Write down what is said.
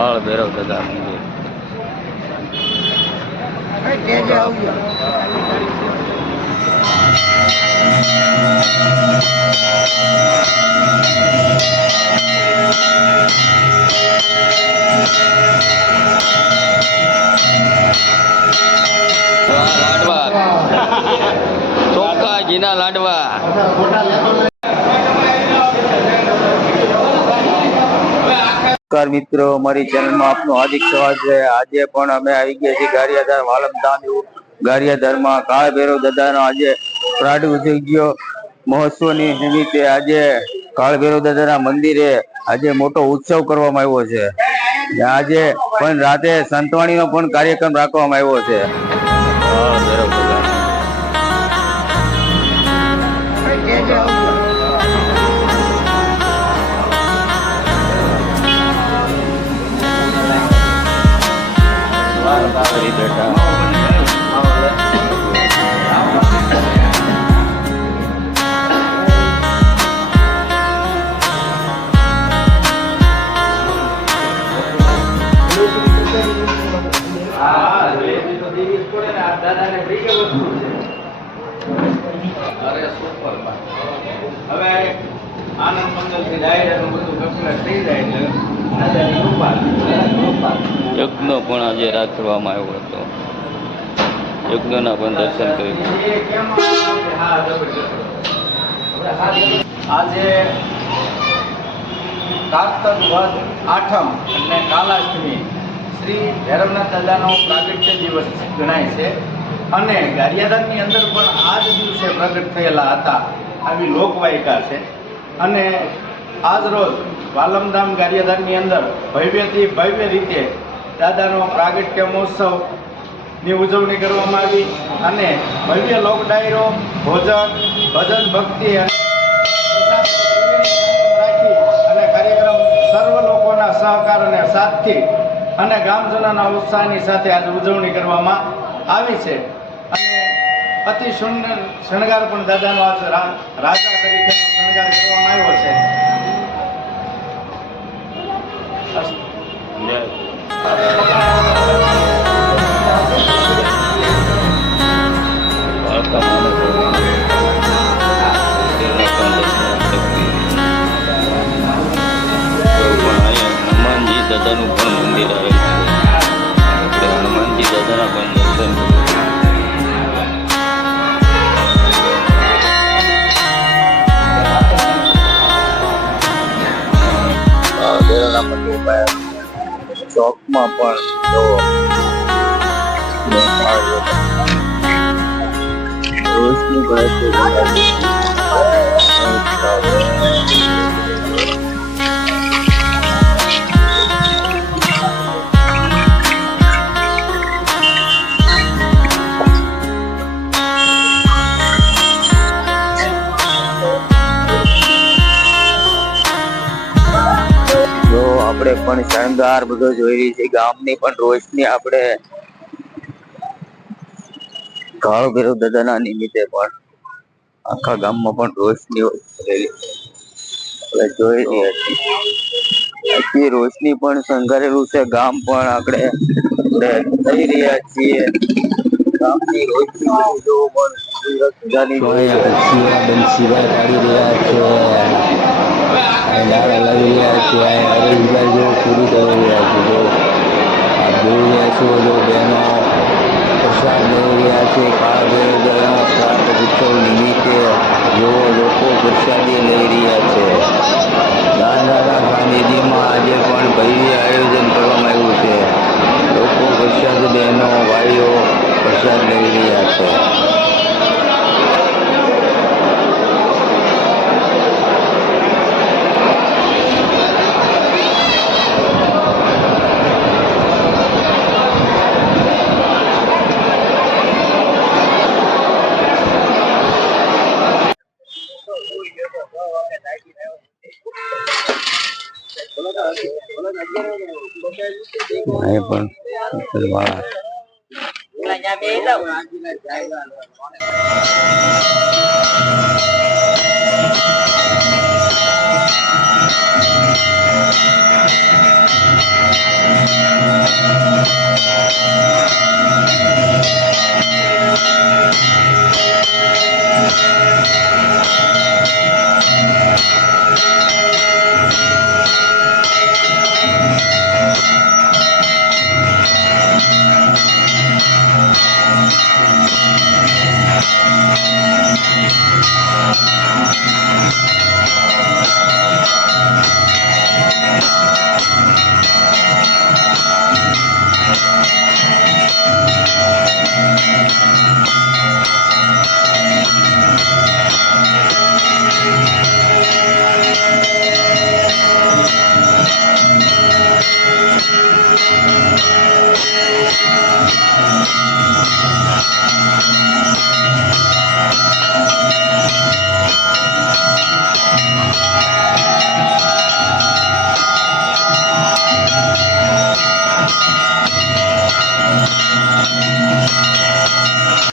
કાળ ભૈરવ વાહ, લાડવા. ચોખ્ખા ઘીના લાડવા. નમસ્કાર મિત્રો, અમારી ચેનલમાં આપનું હાર્દિક સ્વાગત છે. આજે પણ અમે આવી ગયા છીએ ગારિયાધાર વાલમધામ ગારિયાધારમાં. કાળ ભૈરવ દાદાનો આજે પ્રાડ ઉજવી ગયો મહોત્સવની નિમિત્તે આજે કાળ ભૈરવ દાદાના મંદિરે આજે મોટો ઉત્સવ કરવામાં આવ્યો છે. આજે પણ રાતે સંતવાણીનો પણ કાર્યક્રમ રાખવામાં આવ્યો છે. હવે આનંદ મંગલથી ડાયરાનું બધું કમ્પ્લીટ થઈ જાય એટલે દાદાની કૃપા યજ્ઞ પણ આજે રાખવામાં આવ્યો હતો. યજ્ઞના પણ દર્શન કરી આજે કાર્તક વધ આઠમ અને કાલાષ્ટમી. શ્રી ભૈરવનાથ દાદાનો પ્રાગટ્ય દિવસ ગણાય છે. અને ગારિયાધામની અંદર પણ આ જ દિવસે પ્રગટ થયેલા હતા આવી લોકવાયકા છે. અને આજ રોજ વાલમધામ ગારિયાધામની અંદર ભવ્યથી ભવ્ય રીતે દાદાનો પ્રાગટ્ય મહોત્સવની ઉજવણી કરવામાં આવી અને ભવ્ય લોક ડાયરો, ભોજન, ભજન ભક્તિ રાખી અને કાર્યક્રમ સર્વ લોકોના સહકાર અને સાથથી અને ગામજનોના ઉત્સાહની સાથે આજે ઉજવણી કરવામાં આવી છે. અને અતિ સુંદર શણગાર પણ દાદાનો આ રાજા તરીકેનો શણગાર કરવામાં આવ્યો છે. દાદાનું ચોકમાં પણ જોવો રોશની ભરાતી જો આપણે પણ શણગાર બધો જોઈ રહી છે. ગામની પણ રોશની આપણે કાળો ભૈરવ દાદાના નિમિત્તે પણ આખા ગામમાં પણ રોશની જોઈ રહ્યા હતી આખી રોશની પણ શણગારેલું છે. ગામ પણ આપણે થઈ રહ્યા છીએ. ગામની રોશની પણ. શિવાબેન શિવા કાઢી રહ્યા છે. આ લાળ રહ્યા છે આ હરેશભાઈ જો પૂરી રહ્યા છે જોઈ રહ્યા છો જો બહેનો પ્રસાદ લઈ રહ્યા છે કાળા પ્રાપ્ત ઉત્સવ નિમિત્તે જો લોકો પ્રસાદી લઈ રહ્યા છે. અહીં પણ વાળા. અહીંયા બે